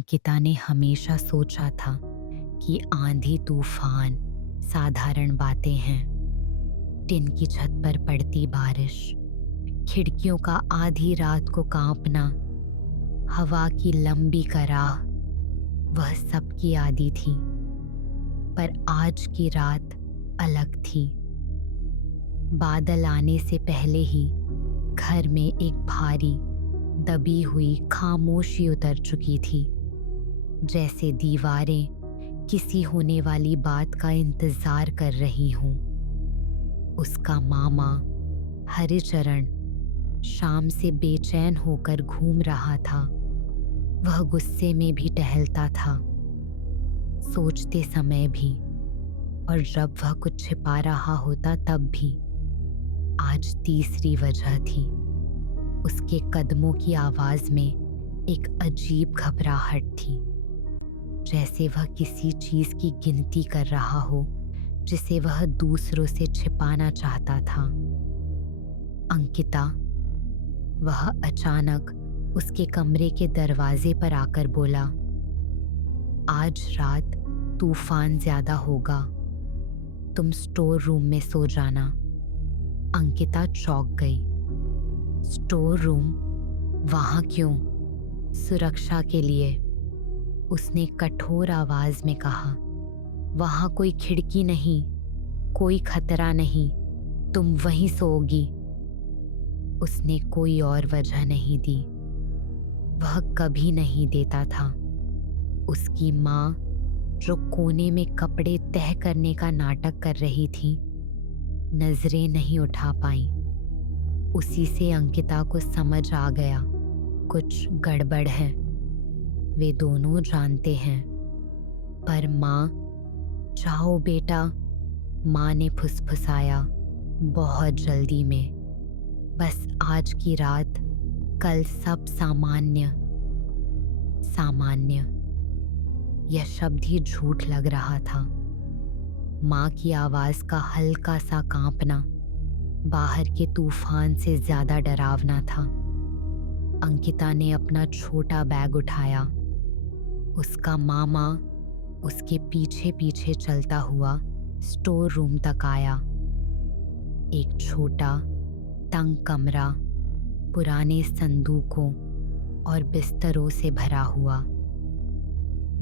अंकिता ने हमेशा सोचा था कि आंधी तूफान साधारण बातें हैं। टिन की छत पर पड़ती बारिश, खिड़कियों का आधी रात को कांपना, हवा की लंबी कराह, वह सबकी आदी थी। पर आज की रात अलग थी। बादल आने से पहले ही घर में एक भारी दबी हुई खामोशी उतर चुकी थी, जैसे दीवारें किसी होने वाली बात का इंतजार कर रही हों। उसका मामा हरिचरण शाम से बेचैन होकर घूम रहा था। वह गुस्से में भी टहलता था, सोचते समय भी, और जब वह कुछ छिपा रहा होता तब भी। आज तीसरी वजह थी। उसके कदमों की आवाज में एक अजीब घबराहट थी, जैसे वह किसी चीज की गिनती कर रहा हो जिसे वह दूसरों से छिपाना चाहता था। अंकिता, वह अचानक उसके कमरे के दरवाजे पर आकर बोला, आज रात तूफान ज्यादा होगा, तुम स्टोर रूम में सो जाना। अंकिता चौंक गई। Store room? वहां क्यों? सुरक्षा के लिए, उसने कठोर आवाज में कहा। वहां कोई खिड़की नहीं, कोई खतरा नहीं, तुम वहीं सोओगी। उसने कोई और वजह नहीं दी। वह कभी नहीं देता था। उसकी माँ, जो कोने में कपड़े तह करने का नाटक कर रही थी, नजरें नहीं उठा पाई। उसी से अंकिता को समझ आ गया, कुछ गड़बड़ है। वे दोनों जानते हैं। पर माँ, जाओ बेटा, माँ ने फुसफुसाया, बहुत जल्दी में। बस आज की रात, कल सब सामान्य। सामान्य, यह शब्द ही झूठ लग रहा था। माँ की आवाज का हल्का सा कांपना बाहर के तूफान से ज्यादा डरावना था। अंकिता ने अपना छोटा बैग उठाया। उसका मामा उसके पीछे पीछे चलता हुआ स्टोर रूम तक आया। एक छोटा तंग कमरा, पुराने संदूकों और बिस्तरों से भरा हुआ।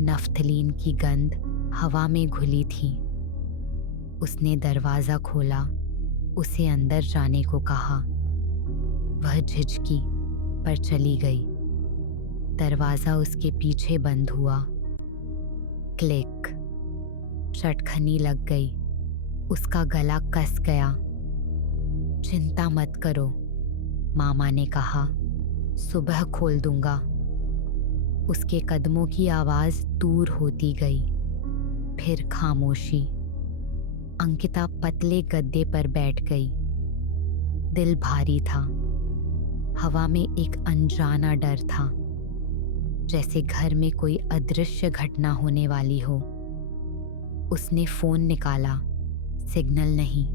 नफ्थलीन की गंध हवा में घुली थी। उसने दरवाजा खोला, उसे अंदर जाने को कहा। वह झिझकी पर चली गई। दरवाजा उसके पीछे बंद हुआ। क्लिक, चटखनी लग गई। उसका गला कस गया। चिंता मत करो, मामा ने कहा, सुबह खोल दूंगा। उसके कदमों की आवाज दूर होती गई। फिर खामोशी। अंकिता पतले गद्दे पर बैठ गई। दिल भारी था। हवा में एक अनजाना डर था, जैसे घर में कोई अदृश्य घटना होने वाली हो। उसने फोन निकाला, सिग्नल नहीं।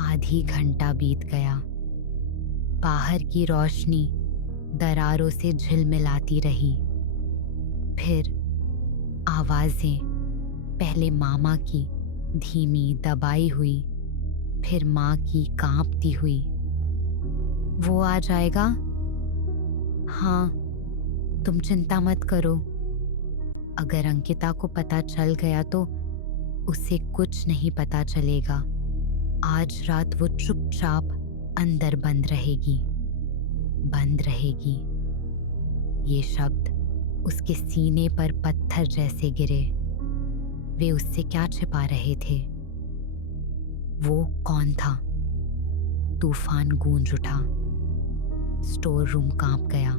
आधी घंटा बीत गया। बाहर की रोशनी दरारों से झिलमिलाती रही। फिर आवाजें, पहले मामा की धीमी दबाई हुई, फिर माँ की कांपती हुई। वो आ जाएगा? हाँ, तुम चिंता मत करो। अगर अंकिता को पता चल गया तो उसे कुछ नहीं पता चलेगा। आज रात वो चुपचाप अंदर बंद रहेगी, बंद रहेगी। ये शब्द उसके सीने पर पत्थर जैसे गिरे। वे उससे क्या छिपा रहे थे? वो कौन था? तूफान गूंज उठा। स्टोर रूम कांप गया।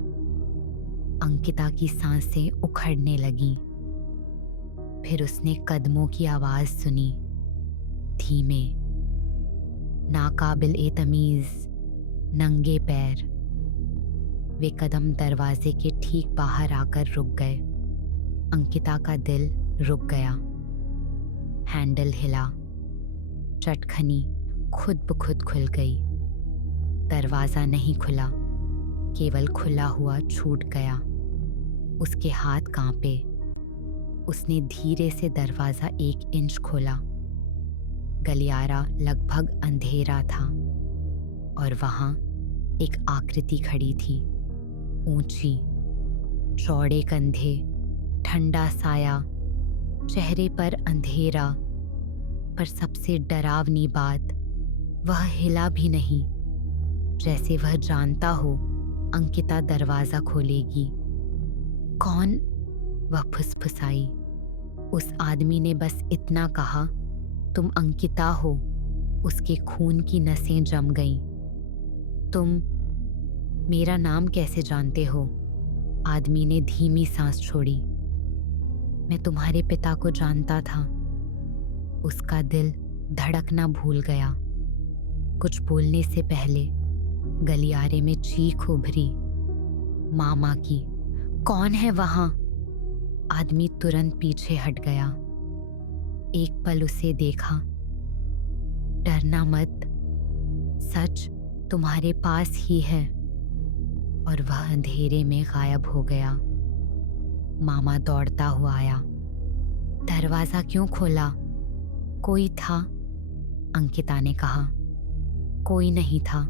अंकिता की सांसें उखड़ने लगी। फिर उसने कदमों की आवाज सुनी, धीमे, नाकाबिल ए तमीज, नंगे पैर। वे कदम दरवाजे के ठीक बाहर आकर रुक गए। अंकिता का दिल रुक गया। हैंडल हिला। चटखनी खुद ब खुद खुल गई। दरवाजा नहीं खुला, केवल खुला हुआ छूट गया। उसके हाथ कांपे। उसने धीरे से दरवाजा 1 इंच खोला। गलियारा लगभग अंधेरा था और वहां एक आकृति खड़ी थी, ऊंची, चौड़े कंधे, ठंडा साया, चेहरे पर अंधेरा। पर सबसे डरावनी बात, वह हिला भी नहीं, जैसे वह जानता हो अंकिता दरवाजा खोलेगी। कौन? वह फुसफुसाई। उस आदमी ने बस इतना कहा, तुम अंकिता हो। उसके खून की नसें जम गईं। तुम मेरा नाम कैसे जानते हो? आदमी ने धीमी सांस छोड़ी। मैं तुम्हारे पिता को जानता था। उसका दिल धड़कना भूल गया। कुछ बोलने से पहले गलियारे में चीख उभरी, मामा की। कौन है वहां? आदमी तुरंत पीछे हट गया। एक पल उसे देखा। डरना मत, सच तुम्हारे पास ही है। और वह अंधेरे में गायब हो गया। मामा दौड़ता हुआ आया। दरवाजा क्यों खोला? कोई था? अंकिता ने कहा। कोई नहीं था,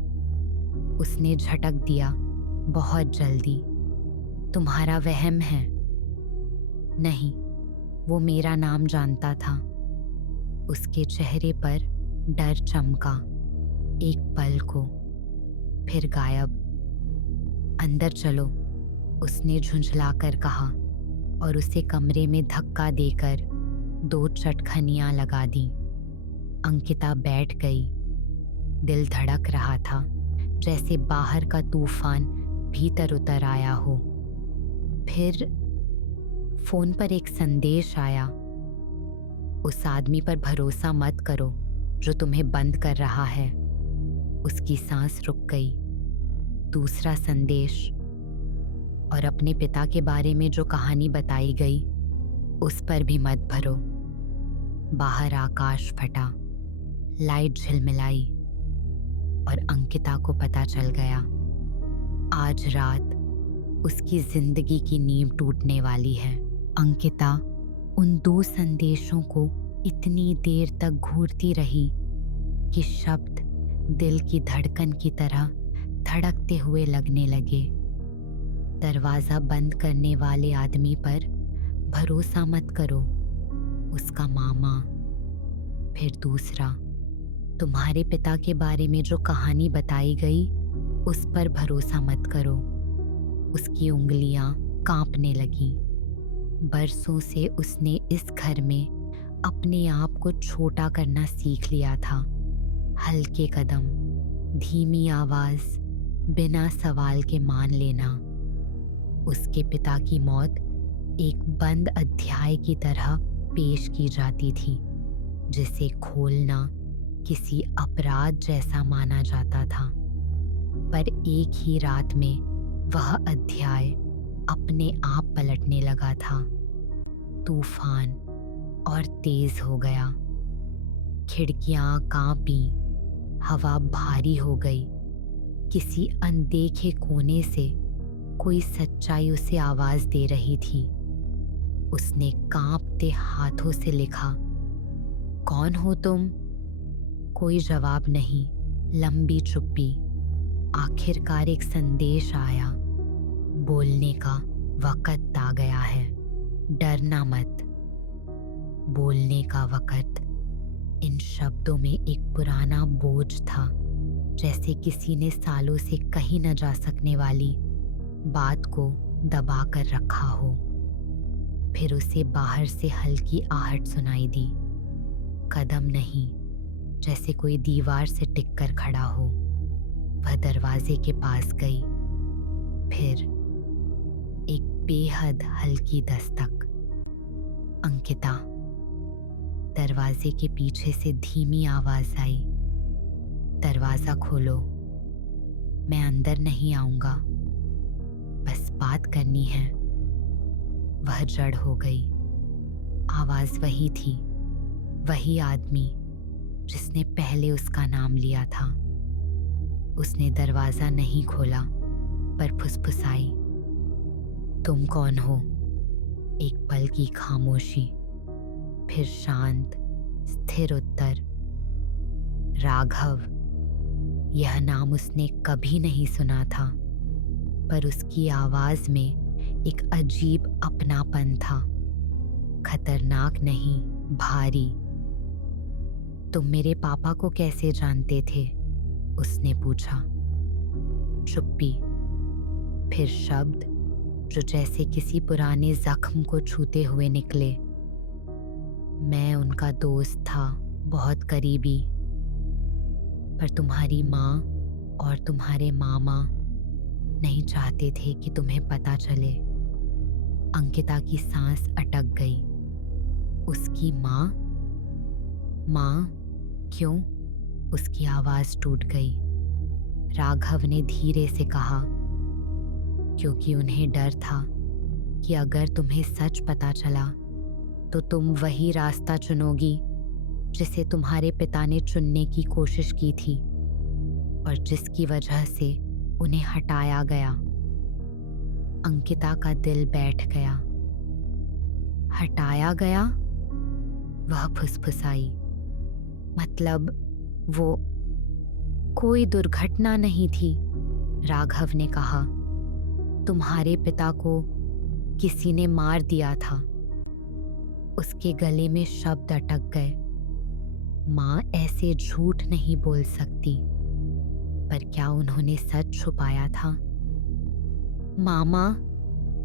उसने झटक दिया, बहुत जल्दी। तुम्हारा वहम है। नहीं, वो मेरा नाम जानता था। उसके चेहरे पर डर चमका एक पल को, फिर गायब। अंदर चलो, उसने झुंझलाकर कहा और उसे कमरे में धक्का देकर 2 चटखनियां लगा दी। अंकिता बैठ गई। दिल धड़क रहा था, जैसे बाहर का तूफान भीतर उतर आया हो। फिर फोन पर एक संदेश आया, उस आदमी पर भरोसा मत करो जो तुम्हें बंद कर रहा है। उसकी सांस रुक गई। दूसरा संदेश, और अपने पिता के बारे में जो कहानी बताई गई उस पर भी मत भरो। बाहर आकाश फटा, लाइट झिलमिलाई और अंकिता को पता चल गया, आज रात उसकी जिंदगी की नींव टूटने वाली है। अंकिता उन 2 संदेशों को इतनी देर तक घूरती रही कि शब्द दिल की धड़कन की तरह धड़कते हुए लगने लगे। दरवाजा बंद करने वाले आदमी पर भरोसा मत करो, उसका मामा। फिर दूसरा, तुम्हारे पिता के बारे में जो कहानी बताई गई उस पर भरोसा मत करो। उसकी उंगलियां कांपने लगी। बरसों से उसने इस घर में अपने आप को छोटा करना सीख लिया था। हल्के कदम, धीमी आवाज, बिना सवाल के मान लेना। उसके पिता की मौत एक बंद अध्याय की तरह पेश की जाती थी, जिसे खोलना किसी अपराध जैसा माना जाता था। पर एक ही रात में वह अध्याय अपने आप पलटने लगा था। तूफान और तेज हो गया। खिड़कियां कांपी, हवा भारी हो गई। किसी अनदेखे कोने से कोई सच्चाई उसे आवाज दे रही थी। उसने कांपते हाथों से लिखा, कौन हो तुम? कोई जवाब नहीं, लंबी चुप्पी। आखिरकार एक संदेश आया, बोलने का वक्त आ गया है, डरना मत। बोलने का वक्त। इन शब्दों में एक पुराना बोझ था, जैसे किसी ने सालों से कही न जा सकने वाली बात को दबा कर रखा हो। फिर उसे बाहर से हल्की आहट सुनाई दी। कदम नहीं, जैसे कोई दीवार से टिक कर खड़ा हो। वह दरवाजे के पास गई। फिर एक बेहद हल्की दस्तक। अंकिता। दरवाजे के पीछे से धीमी आवाज आई, दरवाजा खोलो। मैं अंदर नहीं आऊंगा, बस बात करनी है। वह जड़ हो गई। आवाज वही थी, वही आदमी जिसने पहले उसका नाम लिया था। उसने दरवाजा नहीं खोला, पर फुसफुसाई, तुम कौन हो? एक पल की खामोशी, फिर शांत स्थिर उत्तर, राघव। यह नाम उसने कभी नहीं सुना था, पर उसकी आवाज में एक अजीब अपनापन था। खतरनाक नहीं, भारी। तुम मेरे पापा को कैसे जानते थे? उसने पूछा। चुप्पी, फिर शब्द जो जैसे किसी पुराने जख्म को छूते हुए निकले। मैं उनका दोस्त था, बहुत करीबी। पर तुम्हारी माँ और तुम्हारे मामा नहीं चाहते थे कि तुम्हें पता चले। अंकिता की सांस अटक गई। उसकी माँ? माँ? क्यों? उसकी आवाज टूट गई। राघव ने धीरे से कहा, क्योंकि उन्हें डर था कि अगर तुम्हें सच पता चला तो तुम वही रास्ता चुनोगी जिसे तुम्हारे पिता ने चुनने की कोशिश की थी और जिसकी वजह से उन्हें हटाया गया। अंकिता का दिल बैठ गया। हटाया गया? वह फुसफुसाई। मतलब वो कोई दुर्घटना नहीं थी, राघव ने कहा। तुम्हारे पिता को किसी ने मार दिया था। उसके गले में शब्द अटक गए। माँ ऐसे झूठ नहीं बोल सकती, पर क्या उन्होंने सच छुपाया था? मामा,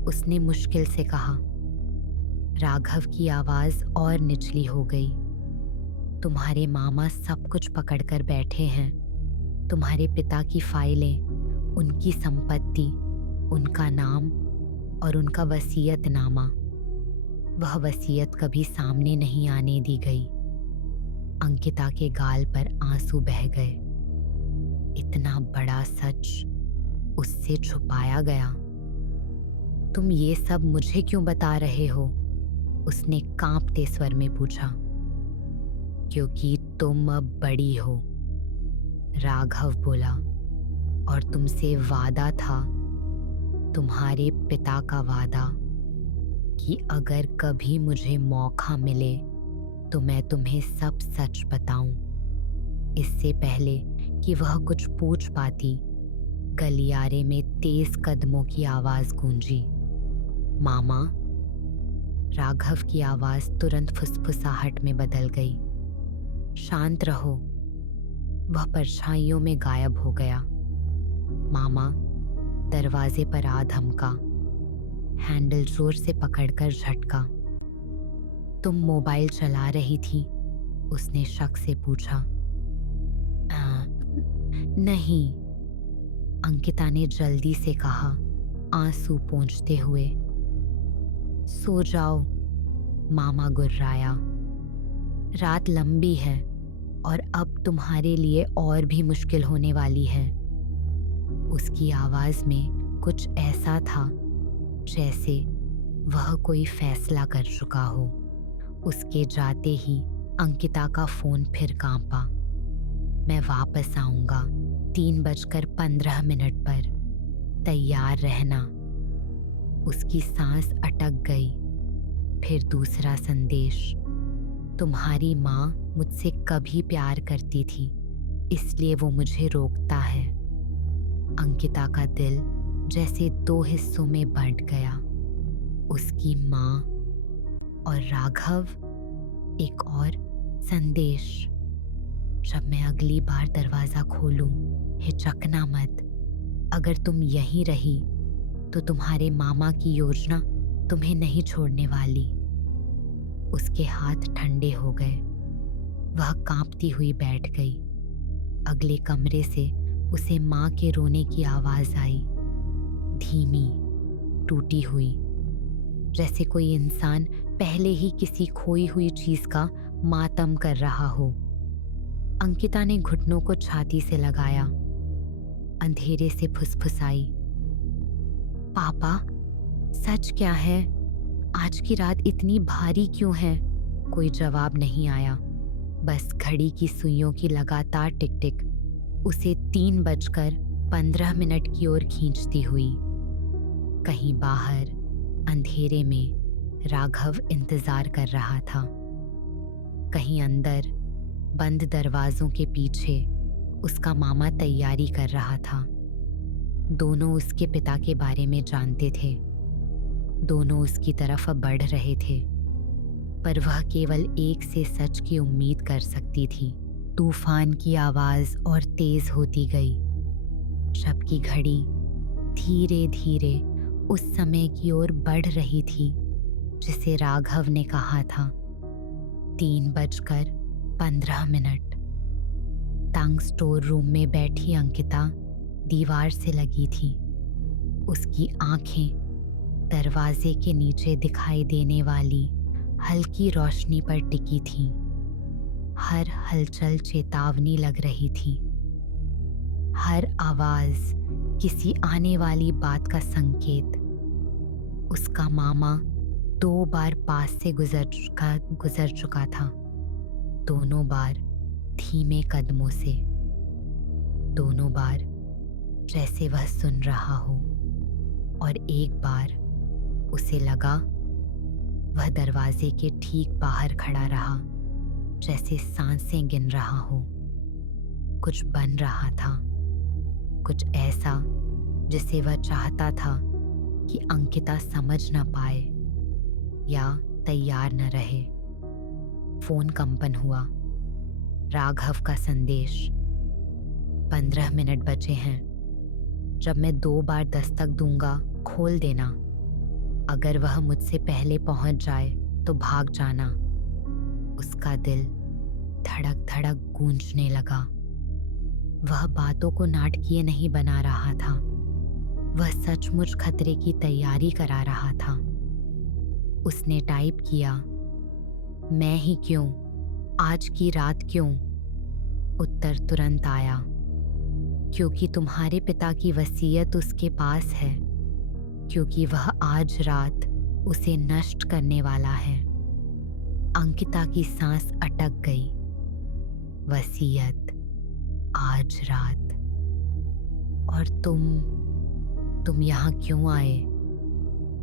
उसने मुश्किल से कहा। राघव की आवाज और निचली हो गई। तुम्हारे मामा सब कुछ पकड़कर बैठे हैं। तुम्हारे पिता की फाइलें, उनकी संपत्ति, उनका नाम और उनका वसीयतनामा। वह वसीयत कभी सामने नहीं आने दी गई। अंकिता के गाल पर आंसू बह गए। इतना बड़ा सच उससे छुपाया गया। तुम ये सब मुझे क्यों बता रहे हो? उसने कांपते स्वर में पूछा। क्योंकि तुम अब बड़ी हो, राघव बोला, और तुमसे वादा था, तुम्हारे पिता का वादा, कि अगर कभी मुझे मौका मिले तो मैं तुम्हें सब सच बताऊं। इससे पहले कि वह कुछ पूछ पाती, गलियारे में तेज कदमों की आवाज गूंजी। मामा? राघव की आवाज तुरंत फुसफुसाहट में बदल गई। शांत रहो। वह परछाइयों में गायब हो गया। मामा दरवाजे पर आ धमका, हैंडल जोर से पकड़कर झटका। तुम मोबाइल चला रही थी? उसने शक से पूछा। नहीं, अंकिता ने जल्दी से कहा, आंसू पोंछते हुए। सो जाओ, मामा गुर्राया। रात लंबी है और अब तुम्हारे लिए और भी मुश्किल होने वाली है। उसकी आवाज में कुछ ऐसा था जैसे वह कोई फैसला कर चुका हो। उसके जाते ही अंकिता का फोन फिर कांपा। मैं वापस आऊंगा 3:15 पर। तैयार रहना। उसकी सांस अटक गई। फिर दूसरा संदेश। तुम्हारी माँ मुझसे कभी प्यार करती थी, इसलिए वो मुझे रोकता है। अंकिता का दिल जैसे 2 हिस्सों में बंट गया। उसकी माँ और राघव। एक और संदेश। जब मैं अगली बार दरवाजा खोलूं, हिचकना मत। अगर तुम यहीं रही तो तुम्हारे मामा की योजना तुम्हें नहीं छोड़ने वाली। उसके हाथ ठंडे हो गए। वह कांपती हुई बैठ गई। अगले कमरे से उसे माँ के रोने की आवाज आई, धीमी, टूटी हुई, जैसे कोई इंसान पहले ही किसी खोई हुई चीज का मातम कर रहा हो। अंकिता ने घुटनों को छाती से लगाया, अंधेरे से फुसफुसाई, पापा, सच क्या है? आज की रात इतनी भारी क्यों है? कोई जवाब नहीं आया। बस घड़ी की सुइयों की लगातार टिक टिक उसे 3:15 की ओर खींचती हुई। कहीं बाहर अंधेरे में राघव इंतजार कर रहा था। कहीं अंदर बंद दरवाजों के पीछे उसका मामा तैयारी कर रहा था। दोनों उसके पिता के बारे में जानते थे। दोनों उसकी तरफ अब बढ़ रहे थे, पर वह केवल एक से सच की उम्मीद कर सकती थी। तूफान की आवाज और तेज होती गई, जबकि घड़ी धीरे धीरे उस समय की ओर बढ़ रही थी जिसे राघव ने कहा था। 3:15। तंग स्टोर रूम में बैठी अंकिता दीवार से लगी थी। उसकी आंखें दरवाजे के नीचे दिखाई देने वाली हल्की रोशनी पर टिकी थीं। हर हलचल चेतावनी लग रही थी। हर आवाज किसी आने वाली बात का संकेत। उसका मामा 2 बार पास से गुजर चुका था। दोनों बार धीमे कदमों से। दोनों बार जैसे वह सुन रहा हो, और एक बार उसे लगा वह दरवाजे के ठीक बाहर खड़ा रहा, जैसे सांसें गिन रहा हो। कुछ बन रहा था, कुछ ऐसा जिसे वह चाहता था कि अंकिता समझ न पाए या तैयार न रहे। फोन कंपन हुआ। राघव का संदेश। 15 मिनट बचे हैं। जब मैं 2 बार दस्तक दूंगा, खोल देना। अगर वह मुझसे पहले पहुंच जाए तो भाग जाना। उसका दिल धड़क धड़क गूंजने लगा। वह बातों को नाटकीय नहीं बना रहा था, वह सचमुच खतरे की तैयारी करा रहा था। उसने टाइप किया, मैं ही क्यों, आज की रात क्यों? उत्तर तुरंत आया, क्योंकि तुम्हारे पिता की वसीयत उसके पास है, क्योंकि वह आज रात उसे नष्ट करने वाला है। अंकिता की सांस अटक गई। वसीयत, आज रात। और तुम यहाँ क्यों आए?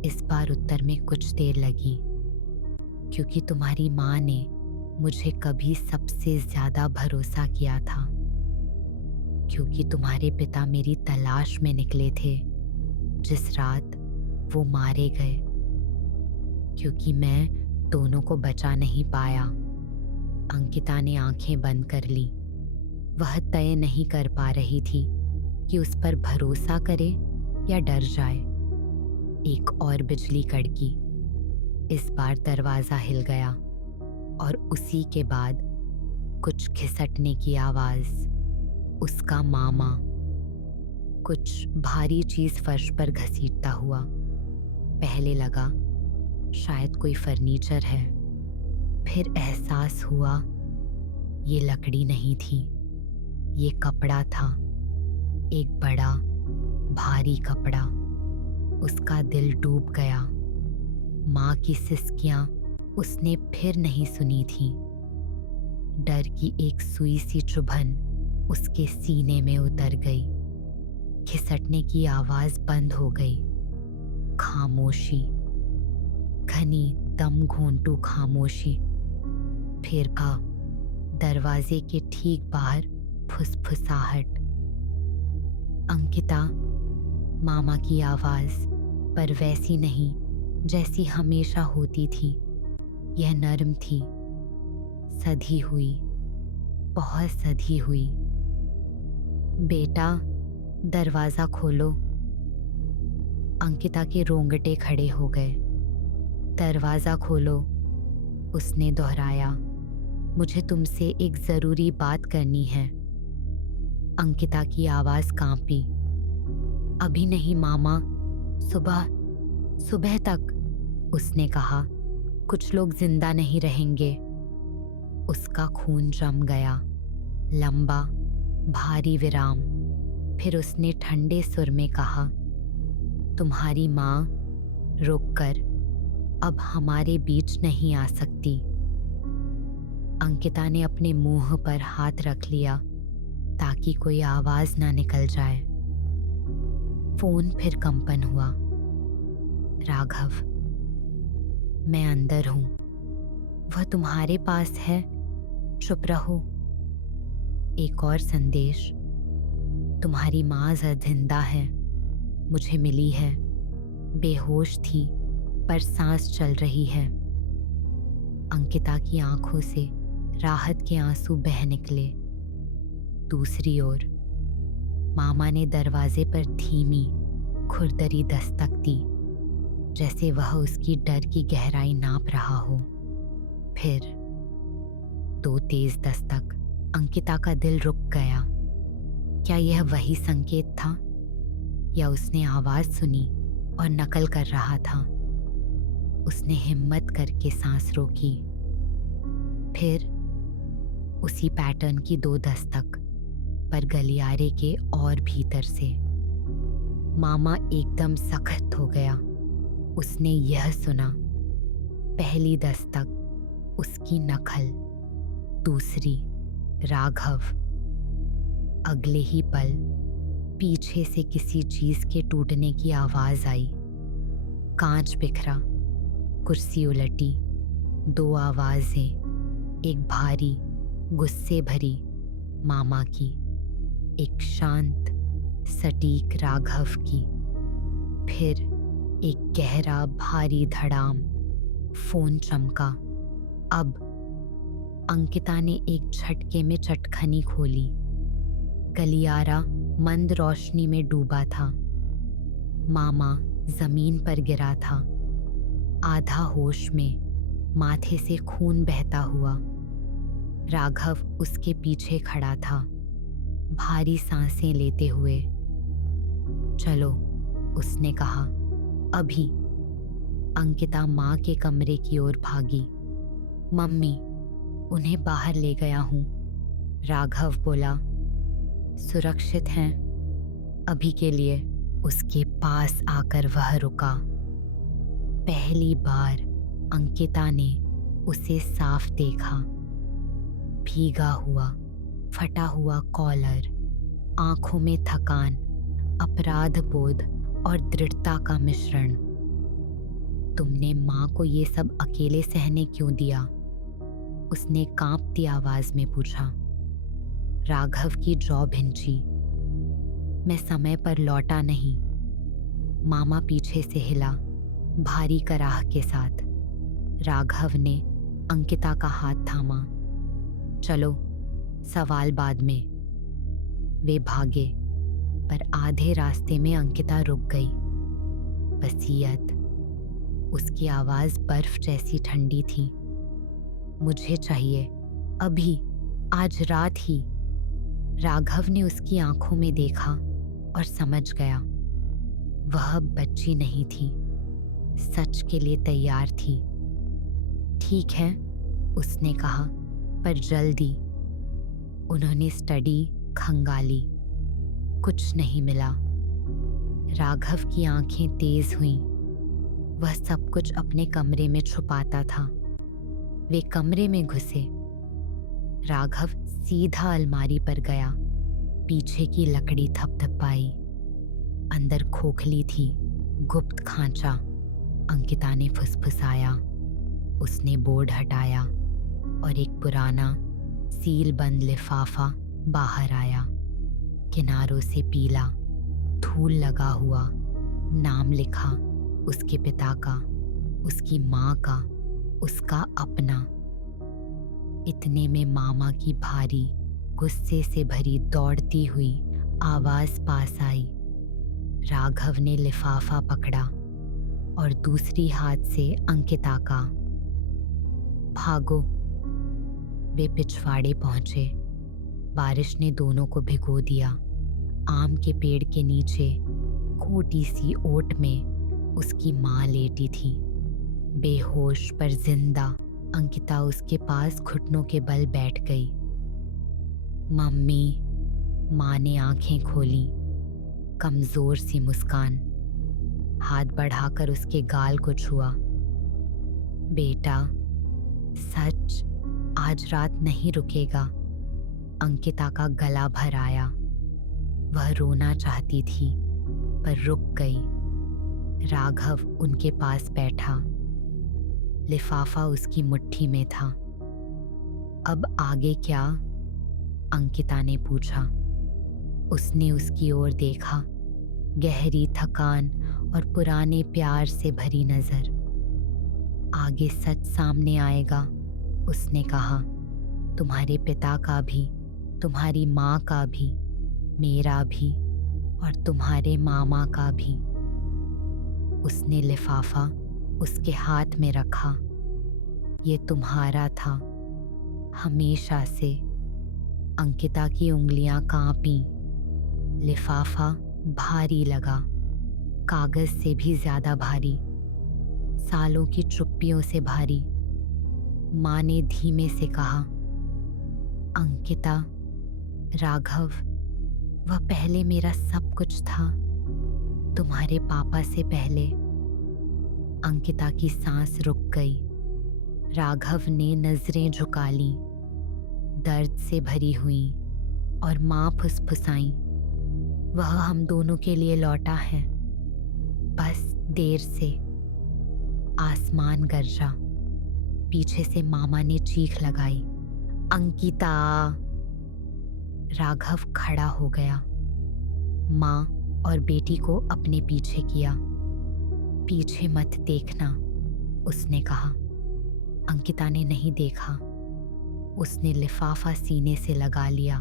इस बार उत्तर में कुछ देर लगी, क्योंकि तुम्हारी माँ ने मुझे कभी सबसे ज्यादा भरोसा किया था, क्योंकि तुम्हारे पिता मेरी तलाश में निकले थे जिस रात वो मारे गए, क्योंकि मैं दोनों को बचा नहीं पाया। अंकिता ने आंखें बंद कर ली। वह तय नहीं कर पा रही थी कि उस पर भरोसा करे या डर जाए। एक और बिजली कड़की। इस बार दरवाजा हिल गया और उसी के बाद कुछ खिसकने की आवाज। उसका मामा कुछ भारी चीज फर्श पर घसीटता हुआ। पहले लगा शायद कोई फर्नीचर है, फिर एहसास हुआ ये लकड़ी नहीं थी, ये कपड़ा था, एक बड़ा भारी कपड़ा। उसका दिल डूब गया। माँ की सिसकियां उसने फिर नहीं सुनी थी। डर की एक सुई सी चुभन उसके सीने में उतर गई। खिसकने की आवाज बंद हो गई। खामोशी, घनी दम घोंटू खामोशी। फिर का दरवाजे के ठीक बाहर फुसफुसाहट। अंकिता, मामा की आवाज, पर वैसी नहीं जैसी हमेशा होती थी। यह नर्म थी, सधी हुई, बहुत सधी हुई। बेटा, दरवाजा खोलो। अंकिता के रोंगटे खड़े हो गए। दरवाजा खोलो, उसने दोहराया। मुझे तुमसे एक जरूरी बात करनी है। अंकिता की आवाज कांपी। अभी नहीं मामा, सुबह तक, उसने कहा। कुछ लोग जिंदा नहीं रहेंगे। उसका खून जम गया। लंबा भारी विराम। फिर उसने ठंडे सुर में कहा, तुम्हारी माँ रुककर अब हमारे बीच नहीं आ सकती। अंकिता ने अपने मुंह पर हाथ रख लिया ताकि कोई आवाज ना निकल जाए। फोन फिर कंपन हुआ। राघव, मैं अंदर हूँ, वह तुम्हारे पास है, चुप रहो। एक और संदेश, तुम्हारी माँ जिंदा है, मुझे मिली है, बेहोश थी पर सांस चल रही है। अंकिता की आंखों से राहत के आंसू बह निकले। दूसरी ओर मामा ने दरवाजे पर धीमी खुरदरी दस्तक दी, जैसे वह उसकी डर की गहराई नाप रहा हो। फिर 2 तेज दस्तक। अंकिता का दिल रुक गया। क्या यह वही संकेत था, या उसने आवाज सुनी और नकल कर रहा था? उसने हिम्मत करके सांस रोकी। फिर उसी पैटर्न की 2 दस्तक, पर गलियारे के और भीतर से। मामा एकदम सख्त हो गया। उसने यह सुना, पहली दस्तक उसकी नकल, दूसरी राघव। अगले ही पल पीछे से किसी चीज के टूटने की आवाज आई। कांच बिखरा, कुर्सी उलटी। 2 आवाजें, एक भारी गुस्से भरी मामा की, एक शांत सटीक राघव की। फिर एक गहरा भारी धड़ाम। फोन चमका। अब अंकिता ने एक झटके में चटखनी खोली। गलियारा मंद रोशनी में डूबा था। मामा जमीन पर गिरा था, आधा होश में, माथे से खून बहता हुआ। राघव उसके पीछे खड़ा था, भारी सांसें लेते हुए। चलो, उसने कहा, अभी। अंकिता माँ के कमरे की ओर भागी। मम्मी, उन्हें बाहर ले गया हूँ, राघव बोला। सुरक्षित हैं अभी के लिए। उसके पास आकर वह रुका। पहली बार अंकिता ने उसे साफ देखा। भीगा हुआ, फटा हुआ कॉलर, आंखों में थकान, अपराध बोध और दृढ़ता का मिश्रण। तुमने माँ को ये सब अकेले सहने क्यों दिया? उसने कांपती आवाज में पूछा। राघव की जौ भिंची। मैं समय पर लौटा नहीं। मामा पीछे से हिला, भारी कराह के साथ। राघव ने अंकिता का हाथ थामा। चलो, सवाल बाद में। वे भागे, पर आधे रास्ते में अंकिता रुक गई। वसीयत। उसकी आवाज बर्फ जैसी ठंडी थी। मुझे चाहिए, अभी, आज रात ही। राघव ने उसकी आंखों में देखा और समझ गया। वह बच्ची नहीं थी, सच के लिए तैयार थी। ठीक है, उसने कहा, पर जल्दी। उन्होंने स्टडी खंगाली। कुछ नहीं मिला। राघव की आंखें तेज हुईं। वह सब कुछ अपने कमरे में छुपाता था। वे कमरे में घुसे। राघव सीधा अलमारी पर गया, पीछे की लकड़ी थपथपाई। अंदर खोखली थी, गुप्त खांचा। अंकिता ने फुसफुसाया। उसने बोर्ड हटाया और एक पुराना सील बंद लिफाफा बाहर आया। किनारों से पीला, धूल लगा हुआ, नाम लिखा, उसके पिता का, उसकी माँ का, उसका अपना। इतने में मामा की भारी, गुस्से से भरी दौड़ती हुई आवाज पास आई। राघव ने लिफाफा पकड़ा और दूसरी हाथ से अंकिता का। भागो। वे पिछवाड़े पहुंचे। बारिश ने दोनों को भिगो दिया। आम के पेड़ के नीचे खोटी सी ओट में उसकी माँ लेटी थी, बेहोश पर जिंदा। अंकिता उसके पास घुटनों के बल बैठ गई। मम्मी, माँ ने आंखें खोली, कमजोर सी मुस्कान। हाथ बढ़ाकर उसके गाल को छुआ। बेटा, सच, आज रात नहीं रुकेगा। अंकिता का गला भर आया। वह रोना चाहती थी, पर रुक गई। राघव उनके पास बैठा। लिफाफा उसकी मुट्ठी में था। अब आगे क्या? अंकिता ने पूछा। उसने उसकी ओर देखा, गहरी थकान और पुराने प्यार से भरी नजर। आगे सच सामने आएगा, उसने कहा। तुम्हारे पिता का भी, तुम्हारी माँ का भी, मेरा भी और तुम्हारे मामा का भी। उसने लिफाफा उसके हाथ में रखा। ये तुम्हारा था, हमेशा से। अंकिता की उंगलियां कांपी। लिफाफा भारी लगा, कागज से भी ज्यादा भारी, सालों की चुप्पियों से भारी। माँ ने धीमे से कहा, अंकिता, राघव, वह पहले मेरा सब कुछ था, तुम्हारे पापा से पहले। अंकिता की सांस रुक गई। राघव ने नजरें झुका ली, दर्द से भरी हुई, और माँ फुसफुसाई, वह हम दोनों के लिए लौटा है, बस देर से। आसमान गरजा। पीछे से मामा ने चीख लगाई, अंकिता! राघव खड़ा हो गया, माँ और बेटी को अपने पीछे किया। पीछे मत देखना, उसने कहा। अंकिता ने नहीं देखा। उसने लिफाफा सीने से लगा लिया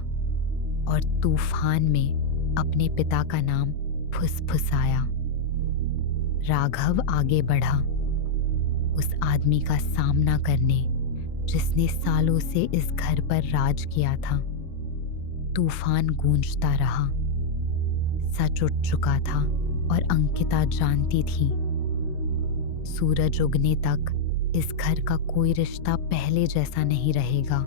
और तूफान में अपने पिता का नाम फुसफुसाया। राघव आगे बढ़ा, उस आदमी का सामना करने जिसने सालों से इस घर पर राज किया था। तूफान गूंजता रहा। सच उठ चुका था और अंकिता जानती थी, सूरज उगने तक इस घर का कोई रिश्ता पहले जैसा नहीं रहेगा।